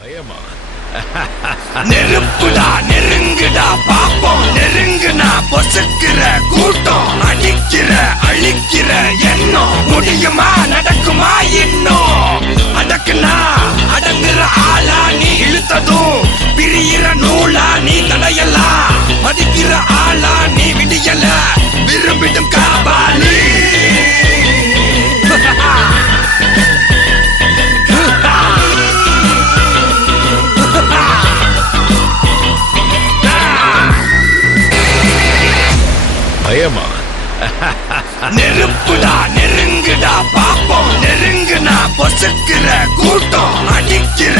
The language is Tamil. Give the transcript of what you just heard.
பயமா? நெருப்புடா நெருங்குடா பாப்போம், நெருங்குனா பொசுக்கிற கூட்டம், அடிக்கிற அழிக்கிற எண்ணம், முடியுமா நடக்குமா இன்னும்? அடக்குனா அடங்குற ஆளா நீ, இழுத்ததும் பிரியிற நூலா நீ, தடையெல்லாம் மதிக்கிற ஆளா நீ, விடியல விரும்பிடும் காபாலி. பயமா? நெருப்புடா நெருங்குடா பாப்போம், நெருங்குனா பொசுக்கிற கூட்டம், அடிக்கிற